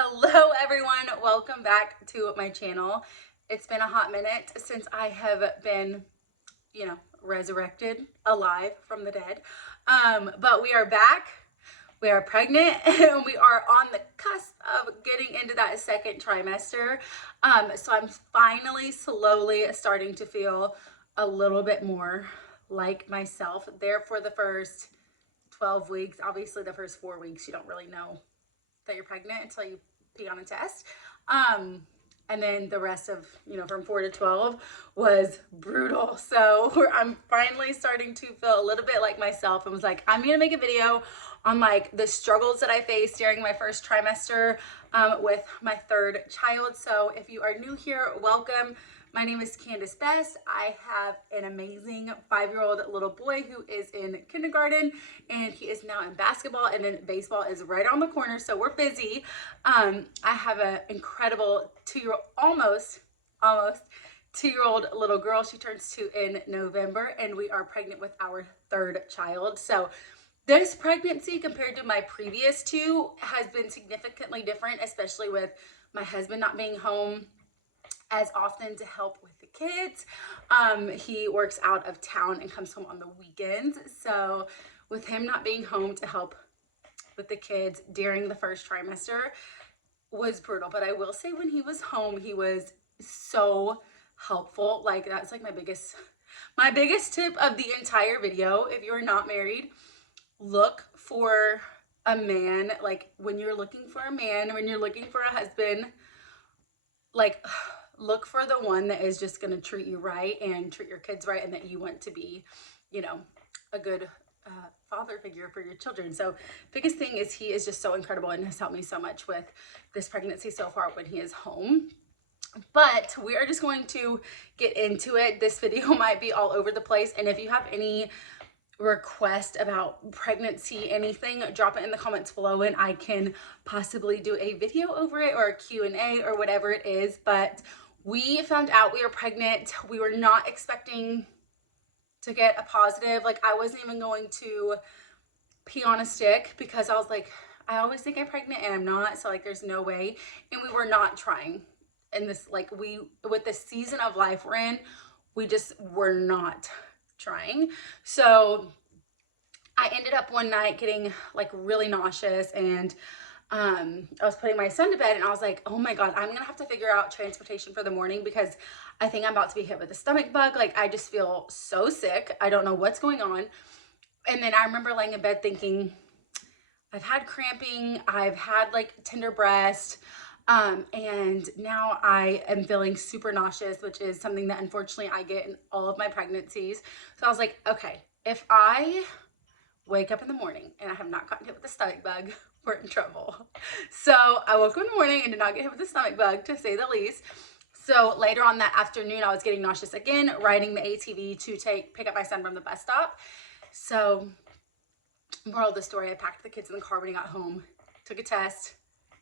Hello everyone, welcome back to my channel. It's been a hot minute since I have been, resurrected alive from the dead. But we are back, we are pregnant, and we are on the cusp of getting into that second trimester. So I'm finally slowly starting to feel a little bit more like myself. There for the first 12 weeks, obviously the first 4 weeks, you don't really know that you're pregnant until you pee on a test. And then the rest of, from 4 to 12 was brutal. So I'm finally starting to feel a little bit like myself and was like, I'm going to make a video on like the struggles that I faced during my first trimester with my third child. So if you are new here, welcome. My name is Candace Best. I have an amazing 5-year-old little boy who is in kindergarten, and he is now in basketball, and then baseball is right on the corner, so we're busy. I have an incredible almost 2-year-old little girl. She turns 2 in November, and we are pregnant with our third child. So this pregnancy compared to my previous 2 has been significantly different, especially with my husband not being home as often to help with the kids. He works out of town and comes home on the weekends. So with him not being home to help with the kids during the first trimester was brutal. But I will say when he was home, he was so helpful. Like that's like my biggest tip of the entire video. If you're not married, look for a man. Like when you're looking for a man, when you're looking for a husband, like look for the one that is just going to treat you right and treat your kids right, and that you want to be, a good father figure for your children. So biggest thing is he is just so incredible and has helped me so much with this pregnancy so far when he is home. But we are just going to get into it. This video might be all over the place, and if you have any request about pregnancy, anything, drop it in the comments below and I can possibly do a video over it or a Q&A or whatever it is. But we found out we were pregnant. We were not expecting to get a positive. Like I wasn't even going to pee on a stick because I was like, I always think I'm pregnant and I'm not. So like there's no way. And we were not trying. And this, like with the season of life we're in, we just were not trying. So I ended up one night getting like really nauseous, and I was putting my son to bed and I was like, oh my God, I'm gonna have to figure out transportation for the morning because I think I'm about to be hit with a stomach bug. Like I just feel so sick. I don't know what's going on. And then I remember laying in bed thinking, I've had cramping, I've had like tender breast, and now I am feeling super nauseous, which is something that unfortunately I get in all of my pregnancies. So I was like, okay, if I wake up in the morning and I have not gotten hit with a stomach bug, we're in trouble. So I woke up in the morning and did not get hit with a stomach bug, to say the least. So later on that afternoon, I was getting nauseous again, riding the ATV to pick up my son from the bus stop. So moral of the story, I packed the kids in the car when he got home, took a test,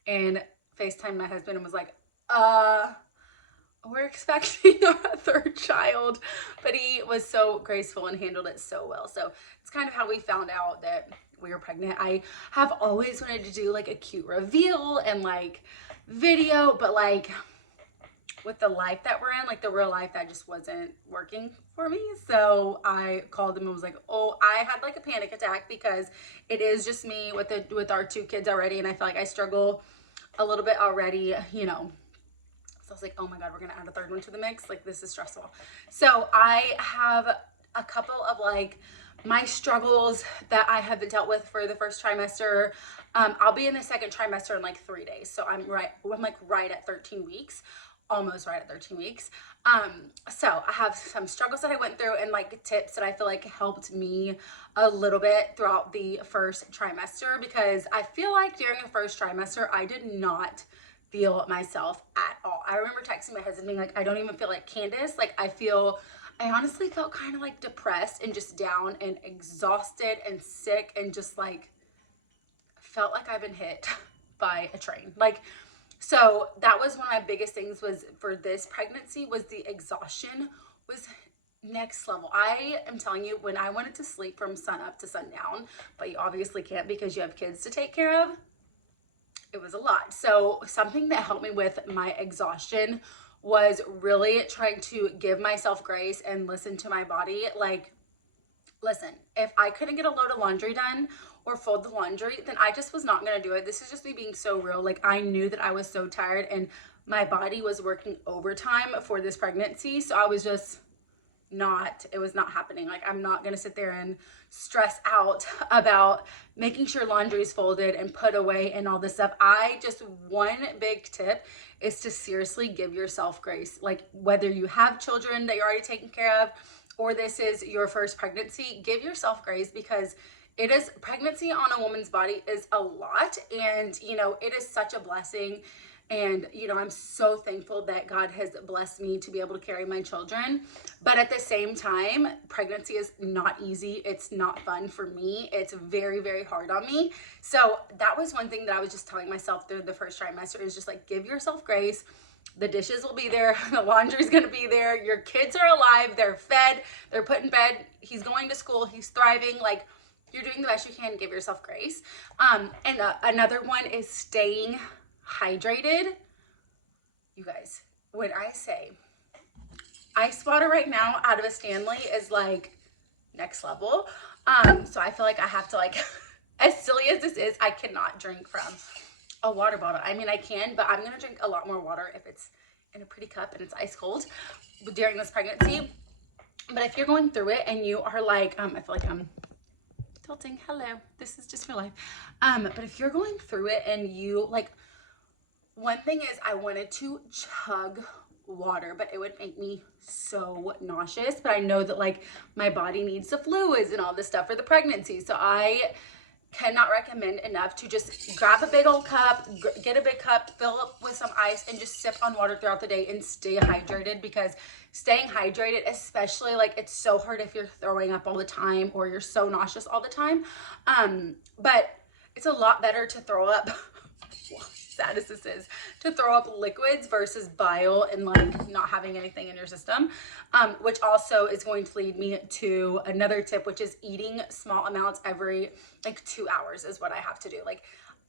and FaceTimed my husband and was like, we're expecting our third child. But he was so graceful and handled it so well. So it's kind of how we found out that we were pregnant. I have always wanted to do like a cute reveal and like video, but like with the life that we're in, like the real life, that just wasn't working for me. So I called him and was like, oh, I had like a panic attack because it is just me with our 2 kids already, and I feel like I struggle a little bit already, So I was like, oh my God, we're gonna add a third one to the mix. Like this is stressful. So I have a couple of like my struggles that I have dealt with for the first trimester. I'll be in the second trimester in like 3 days. So I'm like right at 13 weeks, almost right at 13 weeks. So I have some struggles that I went through and like tips that I feel like helped me a little bit throughout the first trimester, because I feel like during the first trimester, I did not feel myself at all. I remember texting my husband being like, I don't even feel like Candace. Like I honestly felt kind of like depressed and just down and exhausted and sick, and just like felt like I've been hit by a train. Like, so that was one of my biggest things was for this pregnancy, was the exhaustion was next level. I am telling you, when I wanted to sleep from sun up to sundown, but you obviously can't because you have kids to take care of, it was a lot. So something that helped me with my exhaustion was really trying to give myself grace and listen to my body. Like, listen, if I couldn't get a load of laundry done or fold the laundry, then I just was not going to do it. This is just me being so real. Like, I knew that I was so tired and my body was working overtime for this pregnancy. So I was just it was not happening. Like, I'm not going to sit there and stress out about making sure laundry is folded and put away and all this stuff. One big tip is to seriously give yourself grace. Like, whether you have children that you're already taking care of, or this is your first pregnancy, give yourself grace, because pregnancy on a woman's body is a lot, and it is such a blessing. And I'm so thankful that God has blessed me to be able to carry my children. But at the same time, pregnancy is not easy. It's not fun for me. It's very, very hard on me. So that was one thing that I was just telling myself through the first trimester, is just like, give yourself grace. The dishes will be there. The laundry's going to be there. Your kids are alive. They're fed. They're put in bed. He's going to school. He's thriving. Like, you're doing the best you can. Give yourself grace. Another one is staying hydrated. You guys, when I say ice water right now out of a Stanley is like next level. So I feel like I have to, like, as silly as this is, I cannot drink from a water bottle. I mean, I can, but I'm gonna drink a lot more water if it's in a pretty cup and it's ice cold during this pregnancy. But if you're going through it and you are like, I feel like I'm tilting. Hello, this is just for life. But if you're going through it and you like, one thing is, I wanted to chug water, but it would make me so nauseous. But I know that, like, my body needs the fluids and all this stuff for the pregnancy. So I cannot recommend enough to just grab a big old cup, get a big cup, fill up with some ice, and just sip on water throughout the day and stay hydrated. Because staying hydrated, especially, like, it's so hard if you're throwing up all the time or you're so nauseous all the time. But it's a lot better to throw up sad as this is, to throw up liquids versus bile and like not having anything in your system, which also is going to lead me to another tip, which is eating small amounts every like 2 hours is what I have to do. Like,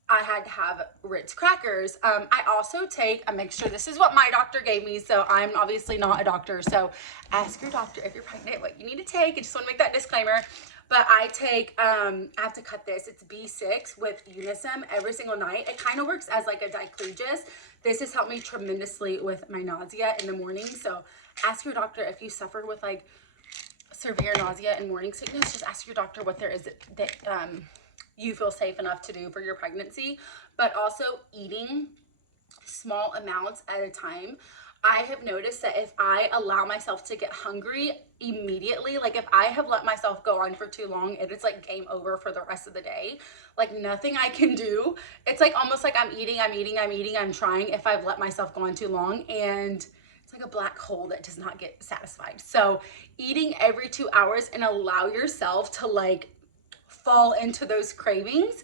I had to have Ritz crackers. I also take a mixture. This is what my doctor gave me, so I'm obviously not a doctor, so ask your doctor if you're pregnant what you need to take. I just want to make that disclaimer. But I take, I have to cut this. It's B6 with Unisem every single night. It kind of works as like a diclogis. This has helped me tremendously with my nausea in the morning. So ask your doctor if you suffer with like severe nausea and morning sickness. Just ask your doctor what there is that you feel safe enough to do for your pregnancy. But also eating small amounts at a time. I have noticed that if I allow myself to get hungry immediately, like if I have let myself go on for too long, it is like game over for the rest of the day. Like nothing I can do. It's like almost like I'm trying if I've let myself go on too long, and it's like a black hole that does not get satisfied. So eating every 2 hours and allow yourself to like fall into those cravings.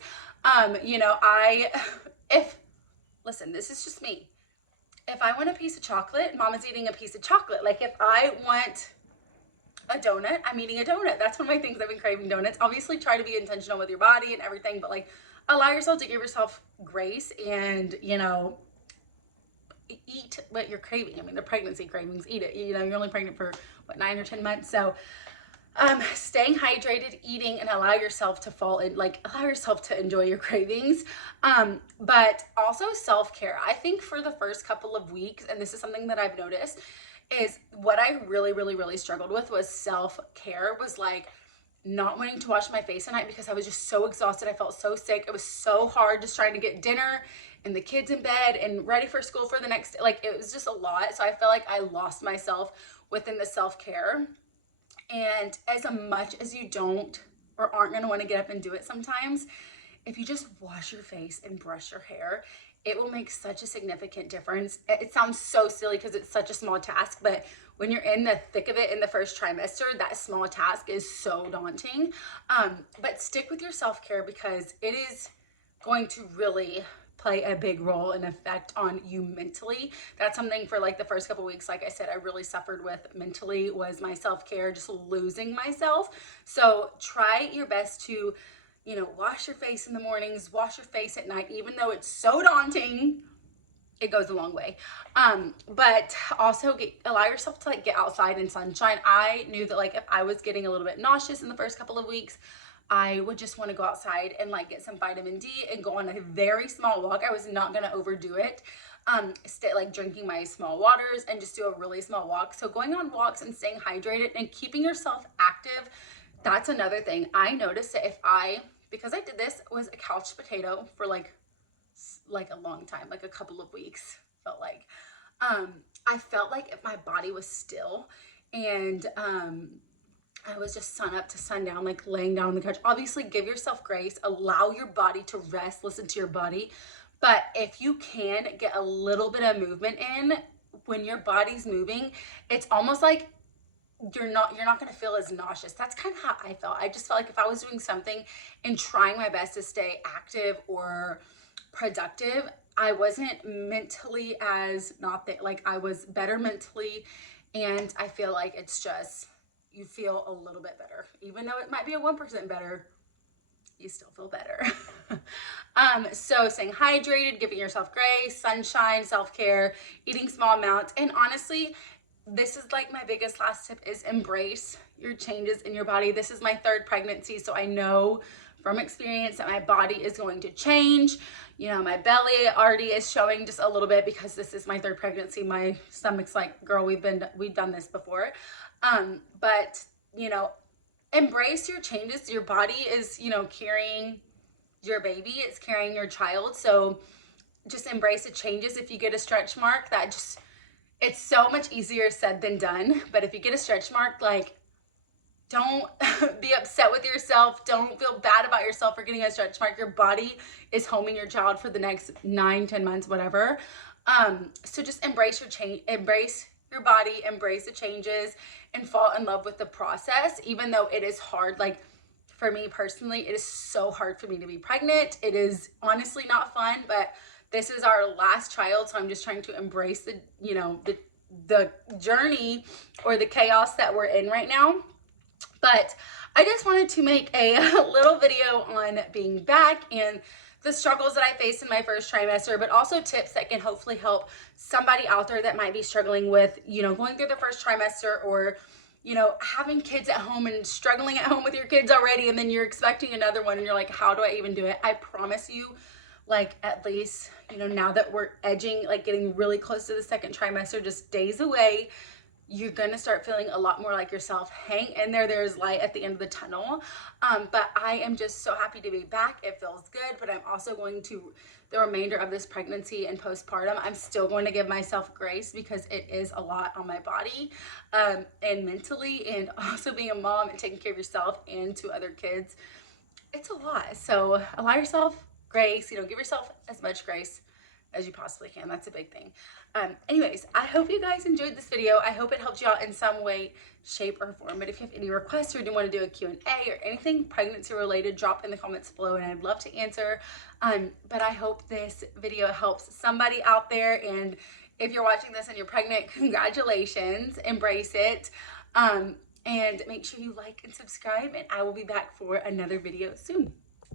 Listen, this is just me. If I want a piece of chocolate, Mama's eating a piece of chocolate. Like if I want a donut, I'm eating a donut. That's one of my things. I've been craving donuts. Obviously try to be intentional with your body and everything, but like allow yourself to give yourself grace and, eat what you're craving. I mean, the pregnancy cravings, eat it. You're only pregnant for what, 9 or 10 months. So staying hydrated, eating, and allow yourself to allow yourself to enjoy your cravings. But also self-care. I think for the first couple of weeks, and this is something that I've noticed, is what I really, really, really struggled with was self-care, was like not wanting to wash my face at night because I was just so exhausted. I felt so sick. It was so hard just trying to get dinner and the kids in bed and ready for school for the next day. Like it was just a lot. So I felt like I lost myself within the self-care. And as much as you don't or aren't going to want to get up and do it sometimes, if you just wash your face and brush your hair, it will make such a significant difference. It sounds so silly because it's such a small task, but when you're in the thick of it in the first trimester, that small task is so daunting. But stick with your self-care because it is going to really play a big role and effect on you mentally. That's something for like the first couple weeks, like I said, I really suffered with mentally, was my self-care, just losing myself. So try your best to you know, wash your face in the mornings, wash your face at night, even though it's so daunting, it goes a long way. But also allow yourself to like get outside in sunshine. I knew that like if I was getting a little bit nauseous in the first couple of weeks, I would just want to go outside and like get some vitamin D and go on a very small walk. I was not going to overdo it. Stay like drinking my small waters and just do a really small walk. So going on walks and staying hydrated and keeping yourself active, that's another thing. I noticed that because I did this, was a couch potato for like a long time, like a couple of weeks, felt like. I felt like if my body was still and I was just sun up to sundown, like laying down on the couch. Obviously, give yourself grace, allow your body to rest, listen to your body. But if you can get a little bit of movement in, when your body's moving, it's almost like you're not going to feel as nauseous. That's kind of how I felt. I just felt like if I was doing something and trying my best to stay active or productive, I wasn't mentally as like I was better mentally. And I feel like it's just, you feel a little bit better. Even though it might be a 1% better, you still feel better. So staying hydrated, giving yourself grace, sunshine, self-care, eating small amounts. And honestly, this is like my biggest last tip is embrace your changes in your body. This is my 3rd pregnancy, so I know from experience that my body is going to change. You know, my belly already is showing just a little bit because this is my 3rd pregnancy. My stomach's like, girl, we've done this before. But you know, embrace your changes. Your body is, you know, carrying your baby, it's carrying your child. So just embrace the changes. If you get a stretch mark, it's so much easier said than done. But if you get a stretch mark, like, don't be upset with yourself. Don't feel bad about yourself for getting a stretch mark. Your body is homing your child for the next 9-10 months, whatever. So just embrace your change, embrace your body, embrace the changes, and fall in love with the process, even though it is hard. Like for me personally, it is so hard for me to be pregnant. It is honestly not fun, but this is our last child, so I'm just trying to embrace the, you know, the journey or the chaos that we're in right now. But I just wanted to make a little video on being back and the struggles that I faced in my first trimester, but also tips that can hopefully help somebody out there that might be struggling with, you know, going through the first trimester, or, you know, having kids at home and struggling at home with your kids already, and then you're expecting another one and you're like, how do I even do it? I promise you, like, at least, you know, now that we're edging, like getting really close to the 2nd trimester, just days away, you're gonna start feeling a lot more like yourself. Hang in there, there's light at the end of the tunnel. But I am just so happy to be back. It feels good, but I'm also going to, the remainder of this pregnancy and postpartum, I'm still going to give myself grace because it is a lot on my body, and mentally, and also being a mom and taking care of yourself and 2 other kids. It's a lot. So allow yourself grace, you know, give yourself as much grace as you possibly can. That's a big thing. Anyways, I hope you guys enjoyed this video. I hope it helped you out in some way, shape, or form. But if you have any requests or do want to do a Q&A or anything pregnancy related, drop in the comments below and I'd love to answer. But I hope this video helps somebody out there. And if you're watching this and you're pregnant, congratulations, embrace it. And make sure you like and subscribe, and I will be back for another video soon.